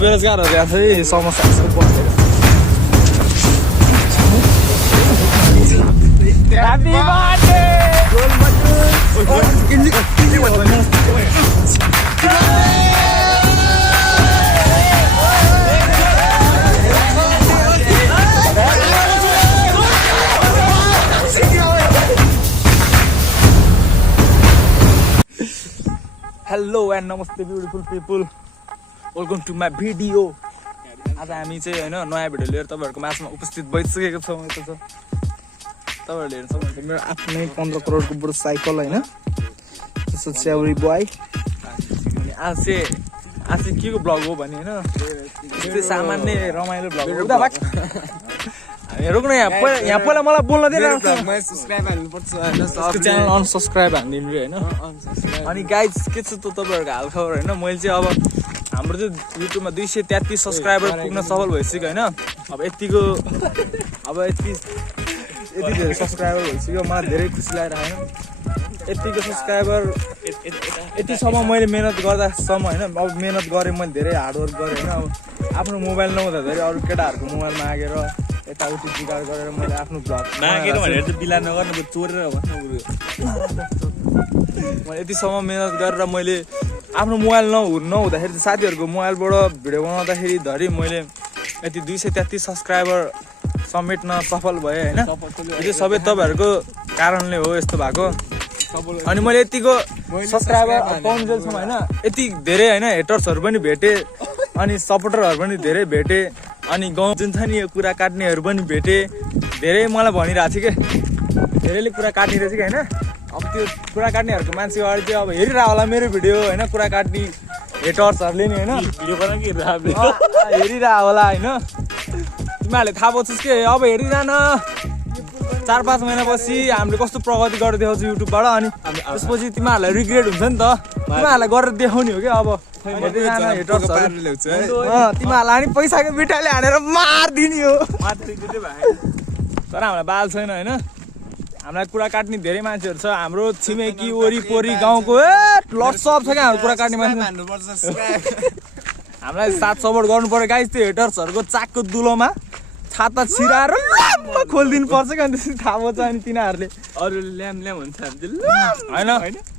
बेरोजगारहरू यहाँ चाहिँ समस्या बसेर hello and namaste beautiful people, welcome to my video. आज हामी चाहिँ होइन नयाँ भिडियो लिएर तपाईँहरूको माझमा उपस्थित भइसकेको छौँ। यस्तो छ तपाईँहरूले हेर्न सक्नुहुन्छ मेरो आफ्नै 15 करोडको बुढो साइकल होइन, त्यसो च्याउरी बोय। अनि आज चाहिँ के को ब्लग हो भने होइन, त्यो सामान्य रमाइलो ब्लग हो। हामी रोक्नु यहाँ पहिला मलाई बोल्न दिएर च्यानल अनसब्सक्राइब हानिदिनु होइन। अनि गाइज के छ त तपाईँहरूको हालखबर होइन, मैले चाहिँ अब हाम्रो चाहिँ युट्युबमा 233 सब्सक्राइबर पुग्न सफल भइसक्यो होइन। अब यति धेरै सब्सक्राइबर भइसक्यो, मलाई धेरै खुसी लागेर होइन। यतिको सब्सक्राइबर यतिसम्म मैले मेहनत गर्दासम्म होइन, अब मेहनत गरेँ मैले, धेरै हार्डवर्क गरेँ होइन। अब आफ्नो मोबाइल नहुँदा धेरै अरू केटाहरूको मोबाइल मागेर यताउति जुगाड गरेर मैले आफ्नो भ्लग मागेर भनेर चाहिँ बिला नगर्नु, चोरेर मैले यतिसम्म मेहनत गरेर मैले आफ्नो मोबाइल नहुँदाखेरि साथीहरूको मोबाइलबाट भिडियो बनाउँदाखेरि धरि मैले यति 233 सब्सक्राइबर समेट्न सफल भएँ होइन। यो सबै तपाईँहरूको कारणले हो यस्तो भएको। अनि मैले यतिको सब्सक्राइबर पाउन्जेलसम्म होइन, यति धेरै होइन हेटर्सहरू पनि भेटेँ, अनि सपोर्टरहरू पनि धेरै भेटेँ, अनि गाउँ जुन छ नि यो कुरा काट्नेहरू पनि भेटेँ। धेरै मलाई भनिरहेको थियो कि धेरैले कुरा काट्ने रहेछ कि होइन। अब त्यो कुरा काट्नेहरूको मान्छे अगाडि चाहिँ अब हेरिरह होला मेरो भिडियो होइन, कुरा काट्ने हेटर्सहरूले नि होइन हेरिरह होला होइन। तिमीहरूले थाहा पाउँछस् कि अब हेरिरहन 4-5 महिनापछि हामीले कस्तो प्रगति गरेर देखाउँछ युट्युबबाट। अनि त्यसपछि तिमीहरूलाई रिग्रेट हुन्छ नि त, तिमीहरूलाई गरेर देखाउने हो क्या। अब तिमीहरूलाई नि पैसाको मिठाईले हानेर मारिदिने हो। तर हामीलाई बाल छैन होइन, हामीलाई कुरा काट्ने धेरै मान्छेहरू छ। हाम्रो छिमेकी वरिपरि गाउँको लट्सअप छ क्या हाम्रो कुरा काट्ने मान्छे। हामीलाई साथ सपोर्ट गर्नु पर्यो गाइस। त्यो हेटर्सहरूको चाकको दुलोमा छाता छिराएर खोलिदिनु पर्छ क्या, त्यसरी थाहा पाउँछ। अनि तिनीहरूले अरूले ल्याम हुन्छ होइन,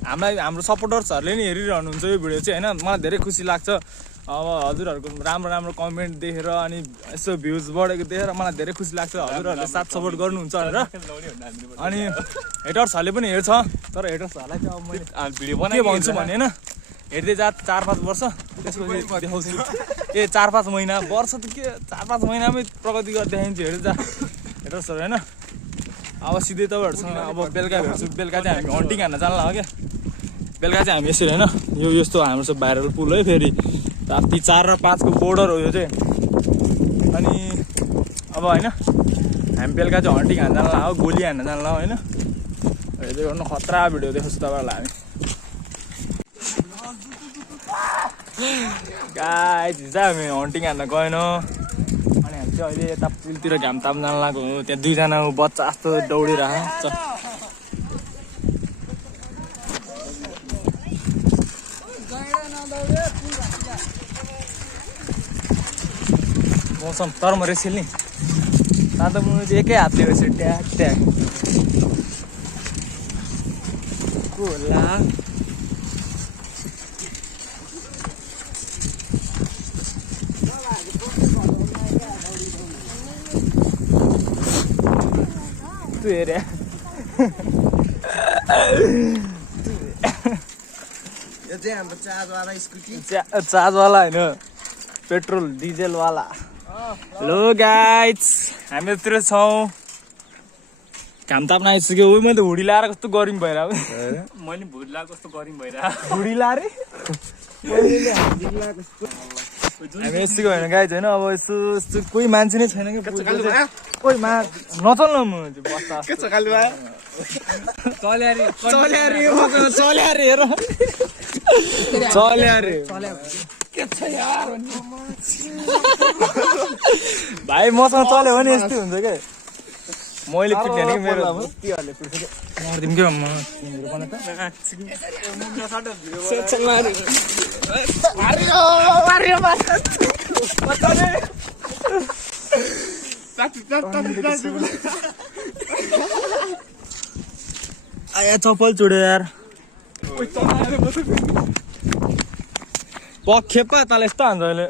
हामीलाई हाम्रो सपोर्टर्सहरूले नि हेरिरहनुहुन्छ यो भिडियो चाहिँ होइन। मलाई धेरै खुसी लाग्छ अब हजुरहरूको राम्रो राम्रो कमेन्ट देखेर अनि यसो भ्युज बढेको देखेर मलाई धेरै खुसी लाग्छ। हजुरहरूले साथ सपोर्ट गर्नुहुन्छ भनेर। अनि हेटर्सहरूले पनि हेर्छ, तर हेटर्सहरूलाई चाहिँ अब मैले भिडियो के भन्छु भने होइन, हेर्दै जा 4-5 वर्ष त्यसपछि देखाउँछु। 4-5 महिना वर्ष त के 4-5 महिनामै प्रगति गरेर देखाइन्छु। हेर्दै जा हेटर्सहरू होइन। अब सिधै तपाईँहरूसँग अब बेलुका भेट्छु। बेलुका चाहिँ हामी हन्टिङ हान्न जान्ला हो क्या। बेलुका चाहिँ हामी यसरी होइन, यो यस्तो हाम्रो चाहिँ भाइरल पुल है, फेरि राति 4 र 5 को बोर्डर हो यो चाहिँ। अनि अब होइन हामी बेलुका चाहिँ हन्टिङ हान्न जान्ला हो, गोली हान्न जान्ला हो होइन। हेर्दै गर्नु खतरा भिडियो देखाउँछु तपाईँहरूलाई हामी। गाइस हिजो हामी हन्टिङ हान्न गएन। अनि हामी चाहिँ अहिले यता पुलतिर घाम ताप्न जान लागेको हो। त्यहाँ 2जना बच्चा जस्तो दौडिरहेको छ। मौसम तर म रेसिल नि तातो मुनि चाहिँ एकै हातले रहेछ ट्याक ट्याक होला। तू हेरे यो चाहिँ हाम्रो चार्जवाला स्कुटी, चार्जवाला होइन पेट्रोल डिजेलवाला। हेलो गाइज हामी यतिर छौँ, घाम ताप्न आइसक्यो। उही मैले त हुडी लाएर कस्तो गरिम भइरहेको, मैले भुट लगाएको कस्तो गरिम भइरहेको हुडी लाएर हामी यस्तो होइन गाइज होइन। अब यस्तो कोही मान्छे नै छैन कि कोही नचल्न म भाइ मसँग चल्यो भने यस्तै हुन्छ क्या। मैले पिट्ने कि मेरो तिमीहरूले पिट्छ मर्दिम के म तिमीहरू पनि त आया चप्पल चुड्यो यार पखेपा तँलाई यस्तो हान्छ अहिले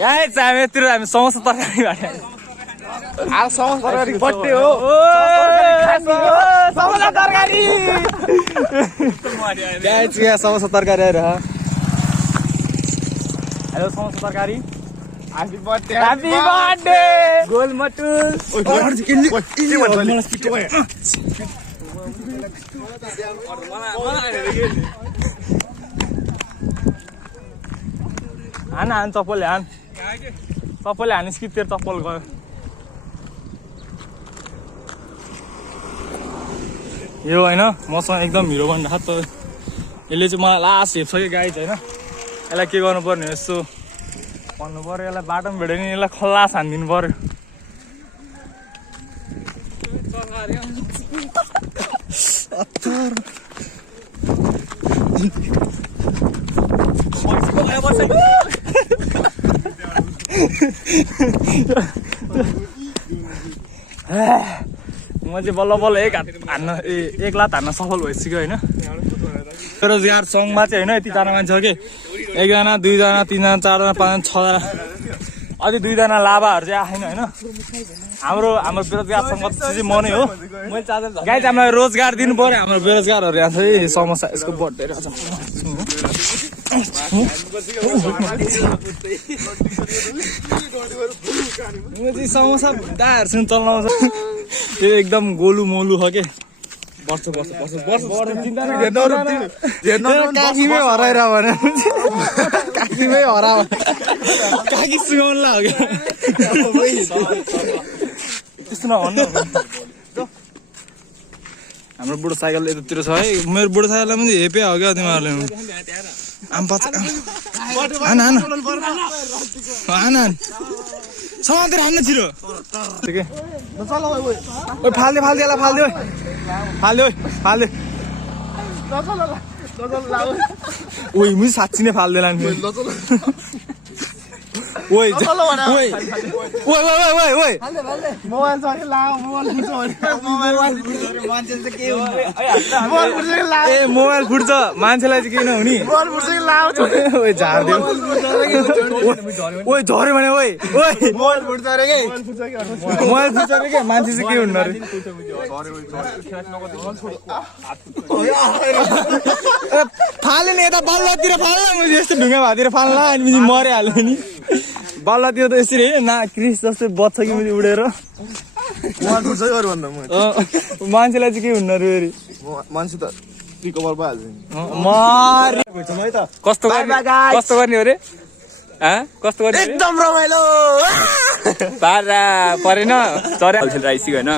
यहाँ चाहिँ यतिर हामी समोसा तरकारी भाटे समोसा तरकारी बर्थडे हो समोसा तरकारी समोसा तरकारी आएर हेलो समोसा तरकारी ह्यापी बर्थडे ह्यापी बर्थडे गोल मटुल हान चप्पलले हान चप्पलले हानिस् कि तेरो चप्पल गयो यो होइन मसँग एकदम हिरो बनिरहेको त यसले चाहिँ मलाई लास्ट हेप्छ कि गाई चाहिँ होइन यसलाई के गर्नु पर्ने यसो भन्नु पर्यो यसलाई बाटोमा भेट्यो नि यसलाई खल्लास हानिदिनु पर्यो म चाहिँ बल्ल बल्ल एक लात हान्न सफल भइसक्यो होइन बेरोजगार सङ्घमा चाहिँ होइन यतिजना मान्छे हो कि 1 जना 2 जना 3 जना 4 जना 5 जना 6 जना अझै 2 जना लाभाहरू चाहिँ आएन होइन हाम्रो बेरोजगार सङ्घ चाहिँ म नै हो गाई चाहिँ हामीलाई रोजगार दिनु पर्यो हाम्रो बेरोजगारहरू यहाँ चाहिँ समस्या यसको बढ्दै रहेछ समोसा दाहरूसँग चलाउँछ त्यो एकदम गोलु मोलु हो के वर्ष काकीमै हराएर भने काकीमै हरा काकी सुगाउनु हो क्या त्यस्तो नभन्नु हाम्रो बुढो साइकल यतातिर छ है मेरो बुढो साइकललाई पनि हेपे हो क्या तिमीहरूले समातेर हान्न छिरो फाल्दे ओइ मुझे साँच्ची नै फाल्देला नि ओइ मोबाइल फुट्छ मान्छेलाई चाहिँ केही नहुने ओइ झार्दियो ओइ झऱ्यो भने मोबाइल फुट्छ अरे के मान्छे चाहिँ के हुन्न अरे फाल्यो नि यता बल्लतिर फाल्ला मैले यस्तो ढुङ्गा भातिर फाल्ला अनि मरिहाल्यो नि बल्लतिर त यसरी होइन ना क्रिस जस्तै बच्छ कि मैले उडेर मान्छेलाई चाहिँ के हुन्न अरे फेरि मान्छे त रिकभर भइहाल्छ कस्तो गर्ने हो रे कस्तो गर्ने एकदम रमाइलो पारा परेन चरे आइसक्यो होइन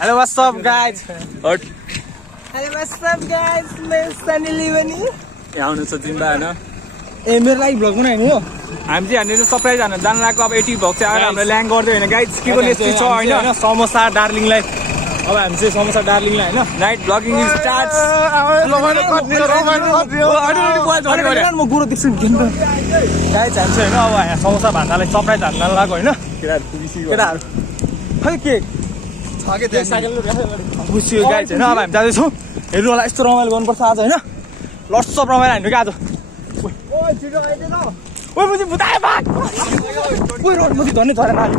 हेलो व्हाट्स अप गाइज आउनु छ जिम्बा होइन ए मेरो लागि भ्लग बनाइनु हो हामी चाहिँ हामीले सरप्राइज हान्न जानु लागेको अब 80 भ्लग चाहिँ आएर हामीलाई ल्याङ गर्दै होइन गाइज के पनि यस्तो छ होइन समोसा डार्लिङलाई अब हामी चाहिँ समोसा डार्लिङलाई होइन नाइट भ्लगिङ स्टार्ट्स म गुरु देख्छु नि गाइज हामी चाहिँ होइन अब यहाँ समोसा भान्दालाई सरप्राइज हान्न लागेको होइन केटाहरू खै के खुसी गाइज होइन अब हामी जाँदैछौँ हेर्नु होला यस्तो रमाइलो गर्नुपर्छ आज होइन लट्सप रमाइलो हान्नु क्या आज ओइ मुझे बुताए भाग ओइ रोड मुझे धन्ने झरेन अलि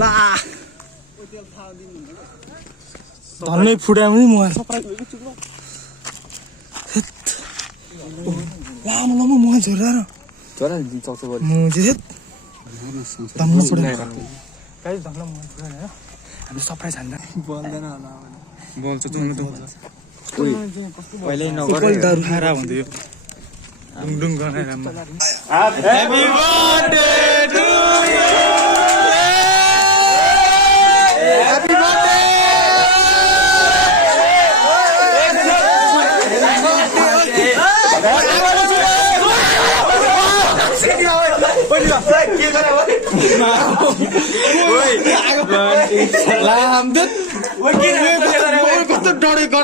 ला धन्ने फुटायो नि मोबाइल लामो मोबाइल झरेर मुझे धन्ने फुटायो गाइस धन्ने मोबाइल फुटायो हैन हामी सरप्राइज हान्दा बोल्दैन होला बोल्छ त ओइ पहिल्यै नगर दारु खाएर भन्दै डुङ गनाएर happy birthday to you happy birthday कस्तो डढेको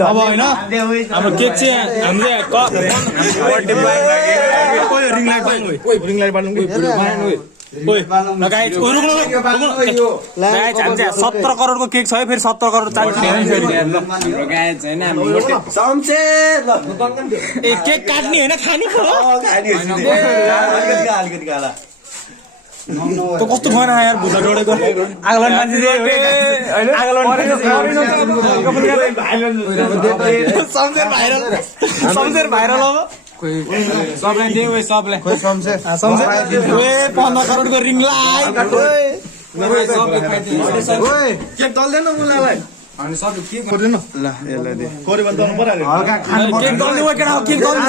अब होइन हाम्रो केक चाहिँ हामीले रिङ लाइट बाल्नु कि हामी 17 करोडको केक छ है फेरि 17 करोड 40 केक काट्ने होइन खाने त कस्तो खाना यार भुजा डढेको आगलन मान्छे सम्झेर भाइरल अब सबलाई दे ओए सबलाई 15 करोडको रिङ लाइट सबले खाइदिए केक दल्दैन मुलालाई अनि सबले के गर्दैन ल यसलाई दे कोरी बन्द गर्नु पर्यो हल्का खानु केक दल्नु हो केटा केक दल्नु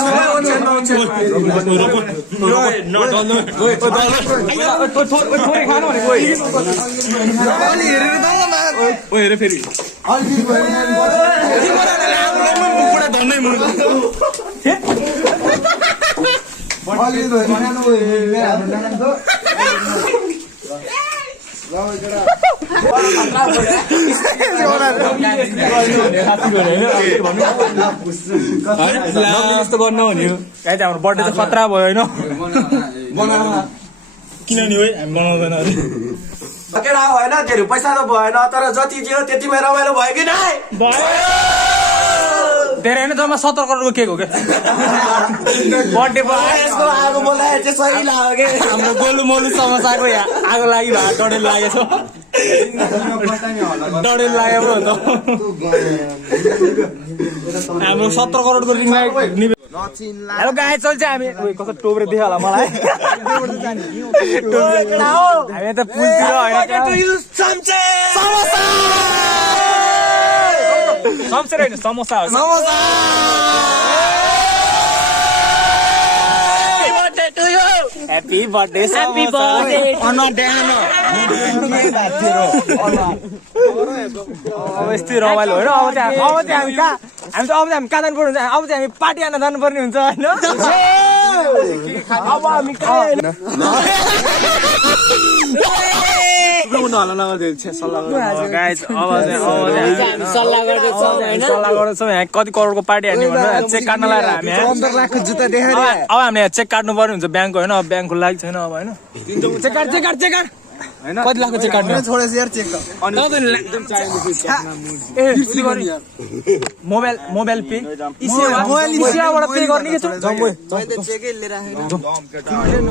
थोरै खानु भने ओइ अलि हेरेर दल्न न ओइ हेरे फेरि अलि पुरा धन्नै म अलि बनाउनु यस्तो गर्नु हो नि गाई चाहिँ हाम्रो बर्थडे चाहिँ खतरा भयो होइन किनभने हो हामी बनाउँदैन अरे केटा होइन धेरै पैसा त भएन तर जति दियो त्यतिमै रमाइलो भयो कि नै धेरै होइन जम्मा 17 करोडको केक हो क्या बर्थडे यसको आगो बोलाए चाहिँ सही लाग्यो के हाम्रो गोलु मोलु समोसाको यहाँ आगो लागि भए डडेल लागेछ डडेल लाग्यो ब्रो त हाम्रो 17 करोडको रिङ लाइट हेलो गाई चल्छ हामी कस्तो टोब्रे देख्यो होला मलाई हामी त पुलतिर होइन समोसा होइन समोसा हो samosa Happy birthday, happy birthday. अनुहार देखाउनु अब यस्तै रमाइलो होइन अब चाहिँ हामी कहाँ हामी जानु पर्ने हुन्छ अब चाहिँ हामी पार्टी खान जानुपर्ने हुन्छ होइन अब हामी सल्लाह गर्दैछौँ यहाँ कति करोडको पार्टी हान्ने भनेर चेक काट्न लगाएर हामी 15 लाखको जुत्ता देखाएर अब हामीले चेक काट्नु पर्ने हुन्छ ब्याङ्कको होइन अब ब्याङ्कको लागि छैन अब होइन चेक काट कति लाखको चेक काट्नु छोडे यार चेक मोबाइल पे इसियाबाट पे गर्ने के छ चेकै लिएर आएर